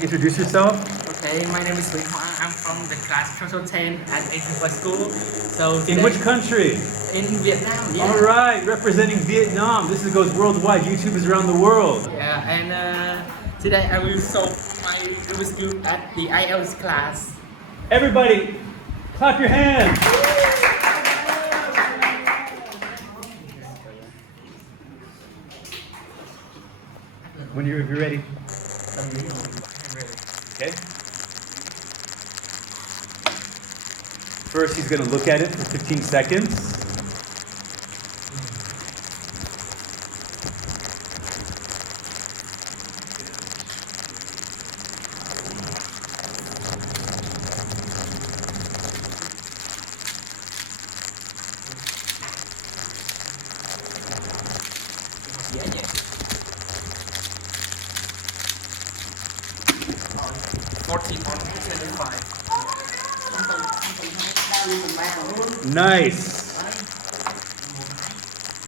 Introduce yourself. Okay, my name is Lý Hoa. I'm from the class 10 at 18 school. So In which country? in Vietnam, yeah. All right, representing Vietnam. This goes worldwide. YouTube is around the world. Yeah, and today I will show my Rubik's Cube at the IELTS class. Everybody, clap your hands. When you're ready. Okay. First, he's going to look at it for 15 seconds. Yeah, yeah. 14 on 25. Nice.